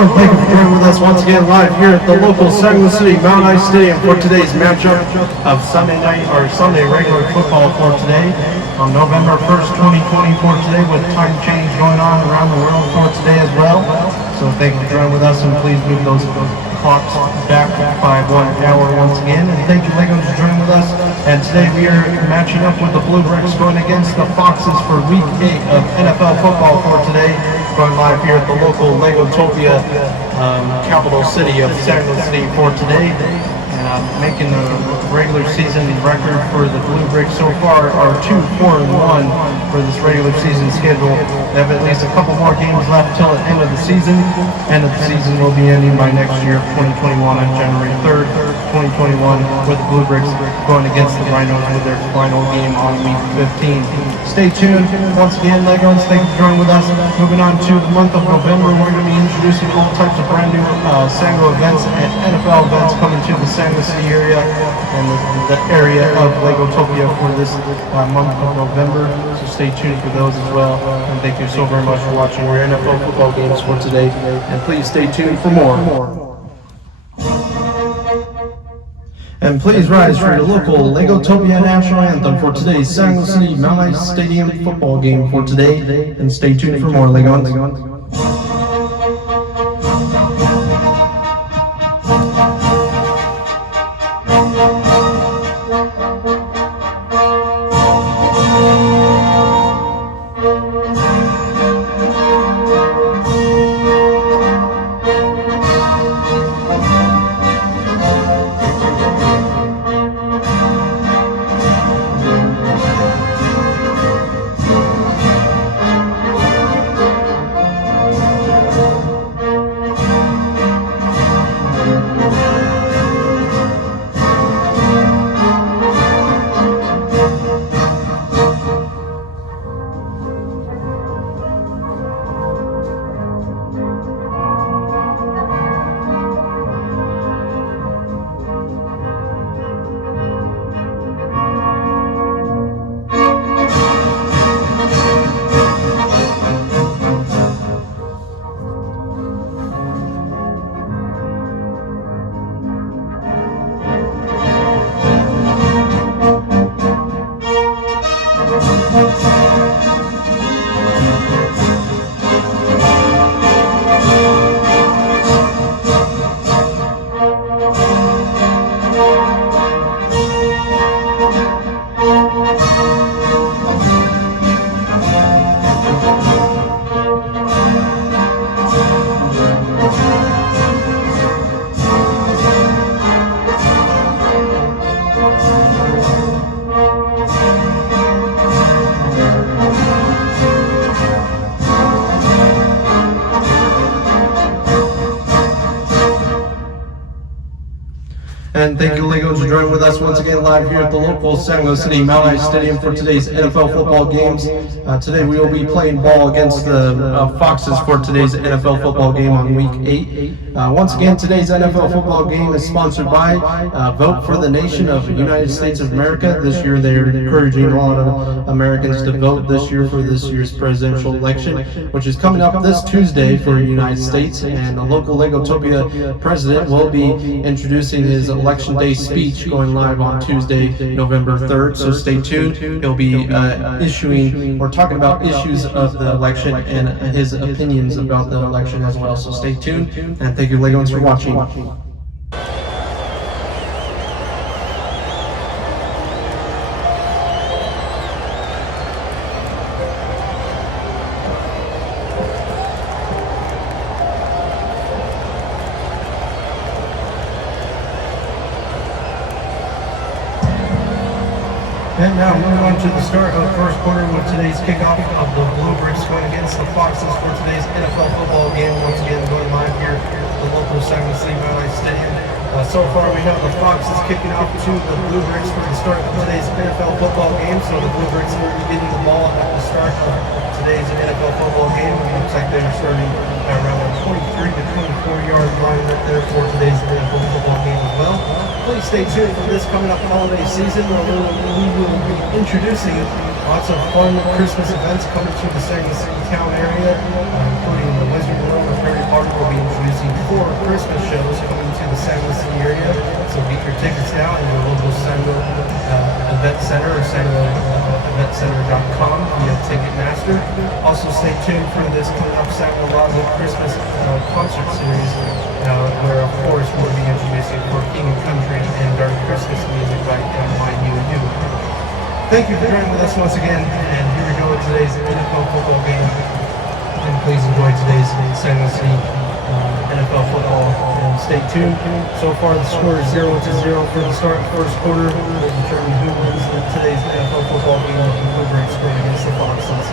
Hello, and thank you for joining with us once again live here at the local San Luis City Mount Ice Stadium for today's matchup of Sunday regular football for today on November 1st, 2024 today, with time change going on around the world for today as well. So thank you for joining with us, and please move those clocks back by 1 hour once again. And thank you, Legos, for joining with us. And today we are matching up with the Bluebricks going against the Foxes for Week 8 of NFL football for today. Going live here at the local Legotopia capital city of San Luis City for today. And making the regular season record for the Bluebricks so far are 2-4-1 for this regular season schedule. They have at least a couple more games left till the end of the season. End of the season will be ending by next year, 2021, on January 3rd, 2021, with the Bluebricks going against the Rhinos with their final game on Week 15. Stay tuned. Once again, Legos, thank you for joining with us. Moving on to the month of November, we're going to be introducing all types of brand new Sango events and NFL events coming to the San Luis City area and the area of Legotopia for this month of November. So stay tuned for those as well. And thank you so very much for watching our NFL football games for today. And please stay tuned for more. And please rise for your local Legotopia national anthem for today's San Luis City Mount Ice Stadium football game for today. And stay tuned for more, Legons. And thank you, Legos, for joining with us once again live here at the local San Luis City Mount Ice Stadium for today's NFL football games. Today we will be playing ball against the Foxes for today's NFL football game on Week 8. Once again, today's NFL football game is sponsored by Vote for the Nation of the United States of America. This year they're encouraging a lot of Americans to vote this year for this year's presidential election, which is coming up this Tuesday for the United States. And the local Legotopia president will be introducing his Election Day speech going live on Tuesday, November 3rd. So stay tuned. He'll be issuing or talking about issues of the election and his opinions about the election as well. So stay tuned, and thank you, Legos, for watching. And now moving on to the start of the first quarter with today's kickoff of the Bluebricks going against the Foxes for today's NFL football game. Once again, going live here at the local San Luis City Mount Ice Stadium. So far we have the Foxes kicking off to the Bluebricks for the start of today's NFL football game. So the Bluebricks will be getting the ball at the start of today's NFL football game. It looks like they're starting around the 23 to 24-yard line right there for today's NFL football game as well. Please stay tuned for this coming up holiday season, where we will be introducing lots of fun Christmas events coming to the San Luis City town area, including the Wizard World of Harry party, we'll be introducing 4 Christmas shows coming to the San Luis City area. So get your tickets now in your local San Luis event center or sanluiseventcenter.com via Ticketmaster. Also stay tuned for this coming up San Luis Christmas concert series, where of course we'll be introducing for King and Country and Dark Christmas music by MIUU. Thank you for joining with us once again, and here we go with today's NFL football game. And please enjoy today's San Luis City NFL football. And stay tuned. So far, the score is 0-0 for the start of the first quarter. We'll determine who wins today's NFL football game of the Bluebricks going against the Foxes.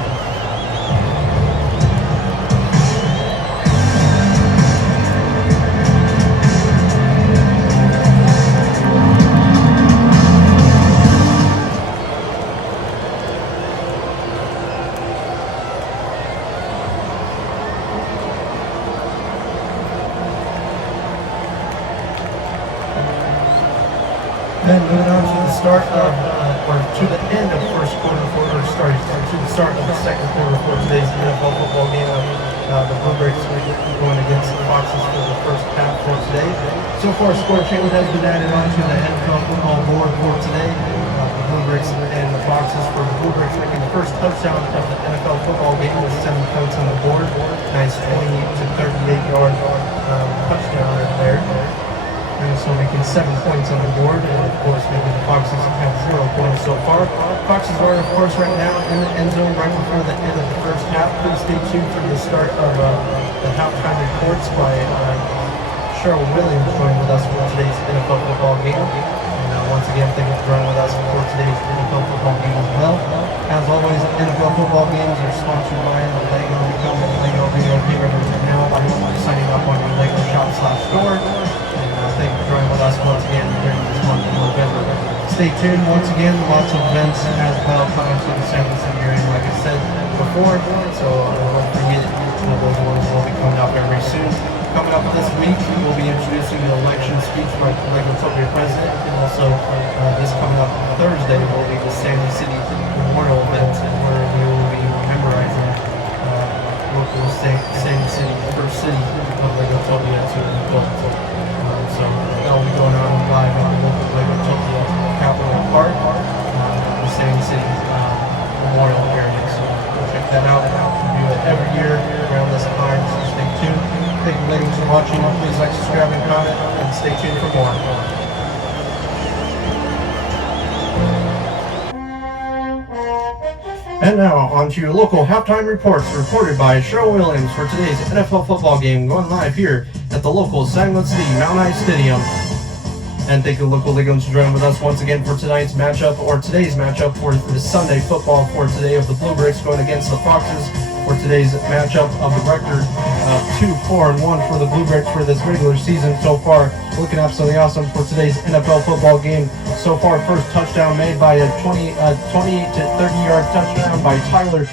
Then moving on to the start of, or to the end of first quarter, or sorry, to the start of the second quarter for today's NFL football game of the Bluebricks going against the Foxes for the first half for today. So far, score change has been added onto the NFL football board for today. The Bluebricks and the Foxes, for the Bluebricks making the first touchdown of the NFL football game with 7 points on the board. Nice 28 to 38 yard touchdown right there. And so making 7 points on the board, and of course making the Foxes have 0 points so far. Foxes are of course right now in the end zone right before the end of the first half. Please stay tuned for the start of the halftime reports by Cheryl Williams joining with us for today's NFL football game. And once again, thank you for joining with us for today's NFL football game as well. As always, NFL football games are sponsored by the Lego Become a Lego Video Game now by signing up on your Lego Shop/store. Thank you for joining with us once again during this month of November. Stay tuned once again, lots of events as well coming to the San Luis City area, like I said before. So don't forget, those ones will be coming up very soon. Coming up this week, we'll be introducing the election speech by the Legotopia president, and also this coming up Thursday will be the San Luis City Memorial event, where we will be memorizing local San Luis City, the first city of Legotopia to be built. So that'll be going on live at the local Legotopia Capitol Park, the San Luis City Memorial area. So go check that out. We do it every year around this time, so stay tuned. Thank you ladies for watching. Please like, subscribe, and comment, and stay tuned for more. And now, on to your local halftime reports reported by Cheryl Williams for today's NFL football game going live here at the local San Luis City Mount High Stadium. And thank you local Legons for joining with us once again for tonight's matchup, or today's matchup for the Sunday football for today of the Bluebricks going against the Foxes for today's matchup of the record of 2-4-1 for the Bluebricks for this regular season so far. Looking absolutely awesome for today's NFL football game. So far, first touchdown made by a 28 to 30 yard touchdown by Tyler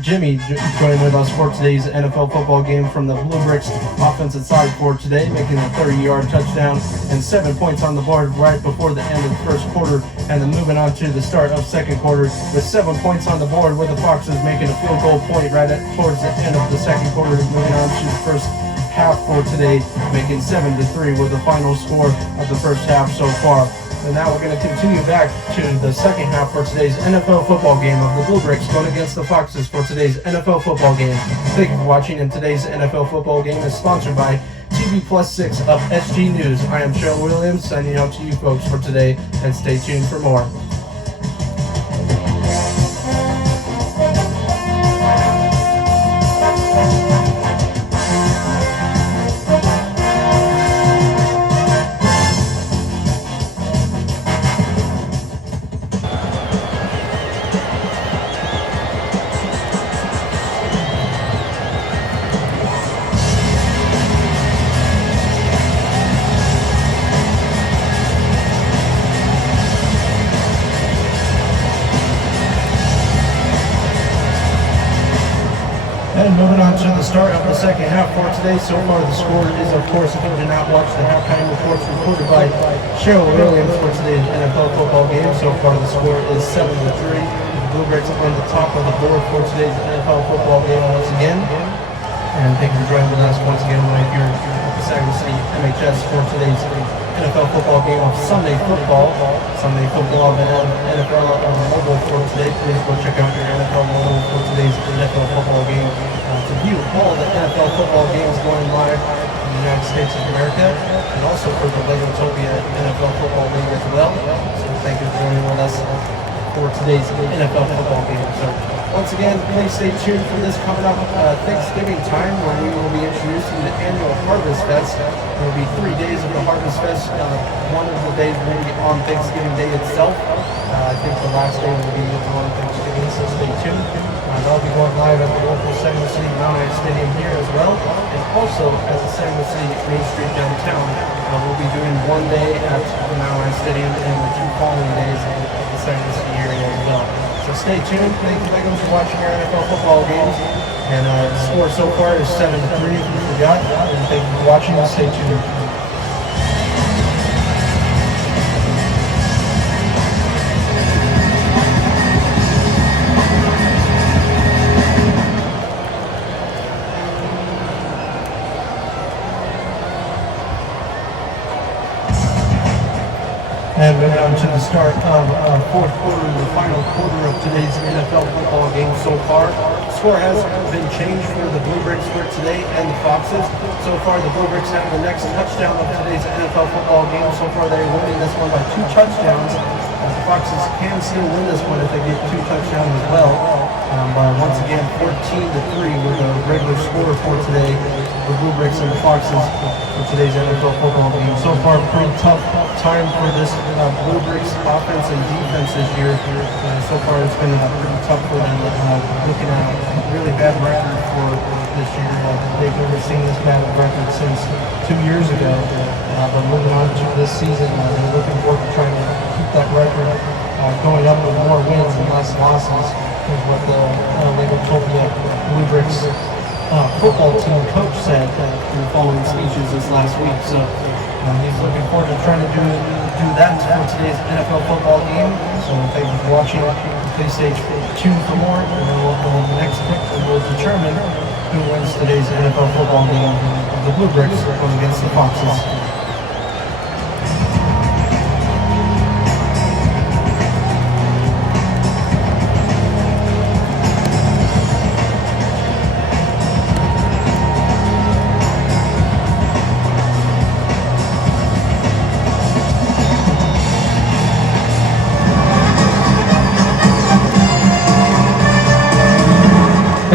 Jimmy joining with us for today's NFL football game from the Bluebricks offensive side for today, making a 30-yard touchdown and 7 points on the board right before the end of the first quarter, and then moving on to the start of second quarter with 7 points on the board, with the Foxes making a field goal point right towards the end of the second quarter, moving on to the first half for today, making 7-3 with the final score of the first half so far. And now we're going to continue back to the second half for today's NFL football game of the Bluebricks going against the Foxes for today's NFL football game. Thank you for watching, and today's NFL football game is sponsored by TV Plus 6 of SG News. I am Cheryl Williams signing out to you folks for today, and stay tuned for more. And moving on to the start of the second half for today. So far the score is, of course, if you did not watch the halftime reports reported by Cheryl Williams for today's NFL football game, so far the score is 7-3. The Bluebricks on the top of the board for today's NFL football game once again. And thank you for joining with us once again right here at the Saginaw City MHS for today's NFL football game of Sunday football. Sunday football and NFL mobile for today. Please go check out your NFL mobile for today's NFL football game to view all the NFL football games going live in the United States of America, and also for the Legotopia NFL football league as well. So thank you for joining with us for today's NFL football game. So once again, please stay tuned for this coming up Thanksgiving time, where we will be introducing the annual Harvest Fest. There will be 3 days of the Harvest Fest. One of the days will be on Thanksgiving Day itself. I think the last day will be on Thanksgiving, so stay tuned. That'll be going live at the local Saginaw City Mount Ice Stadium here as well, and also at the Saginaw City Main Street downtown. We'll be doing 1 day at the Mount Ice Stadium and the 2 following days at the Saginaw City area as well. So stay tuned. Thank you for watching our NFL football games. And the score so far is 7-3 if you forgot. And thank you for watching. Stay tuned. And we're down to the start of fourth quarter, the final quarter of today's NFL football game so far. The score has been changed for the Bluebricks for today and the Foxes. So far, the Bluebricks have the next touchdown of today's NFL football game. So far, they're winning this one by 2 touchdowns. The Foxes can still win this one if they get 2 touchdowns as well. But once again, 14-3 with a regular score for today. The Bluebricks and the Foxes for today's NFL football game. So far, pretty tough time for this Bluebricks offense and defense this year. So far, it's been pretty tough for them. Looking at a really bad record for this year. They've never seen this bad record since 2 years ago. But moving on to this season, they're looking forward to trying to keep that record going up with more wins and less losses, is what the Legotopia Bluebricks football team coach said in the following speeches this last week. So he's looking forward to trying to do that for today's NFL football game. So thank you for watching. Please stay tuned for more. And the next pick will determine who wins today's NFL football game of the Bluebricks going against the Foxes.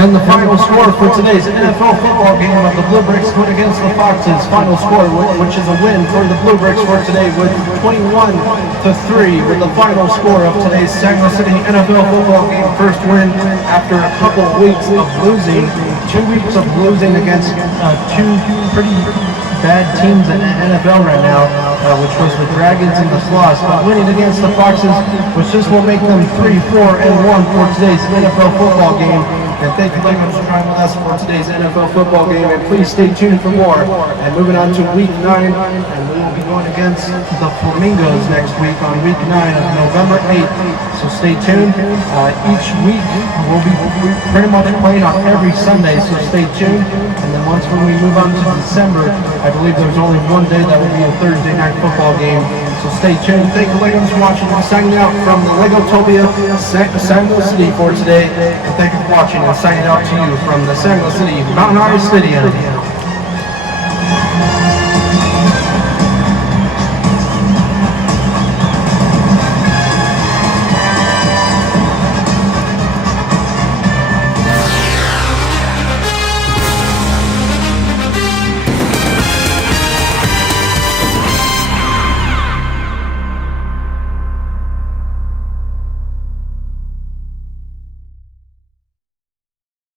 And the final score for today's NFL football game of the Bluebricks going against the Foxes. Final score, which is a win for the Bluebricks for today, with 21-3 with the final score of today's Saginaw City NFL football game. First win after a couple of weeks of losing, 2 weeks of losing against 2 pretty bad teams in the NFL right now, which was the Dragons and the Sloths. But winning against the Foxes, which just will make them 3-4-1 for today's NFL football game. And thank you very much for joining us for today's NFL football game. And please stay tuned for more. And moving on to week 9, and we will be going against the Flamingos next week on week 9 of November 8th. So stay tuned. Each week we'll be pretty much playing on every Sunday, so stay tuned. And then once when we move on to December, I believe there's only 1 day that will be a Thursday night football game. So stay tuned. Thank you, Legos, for watching. I'm signing out from the Legotopia Saginaw City for today. And thank you for watching. I'm signing out to you from the Saginaw City Mountain Ice Stadium.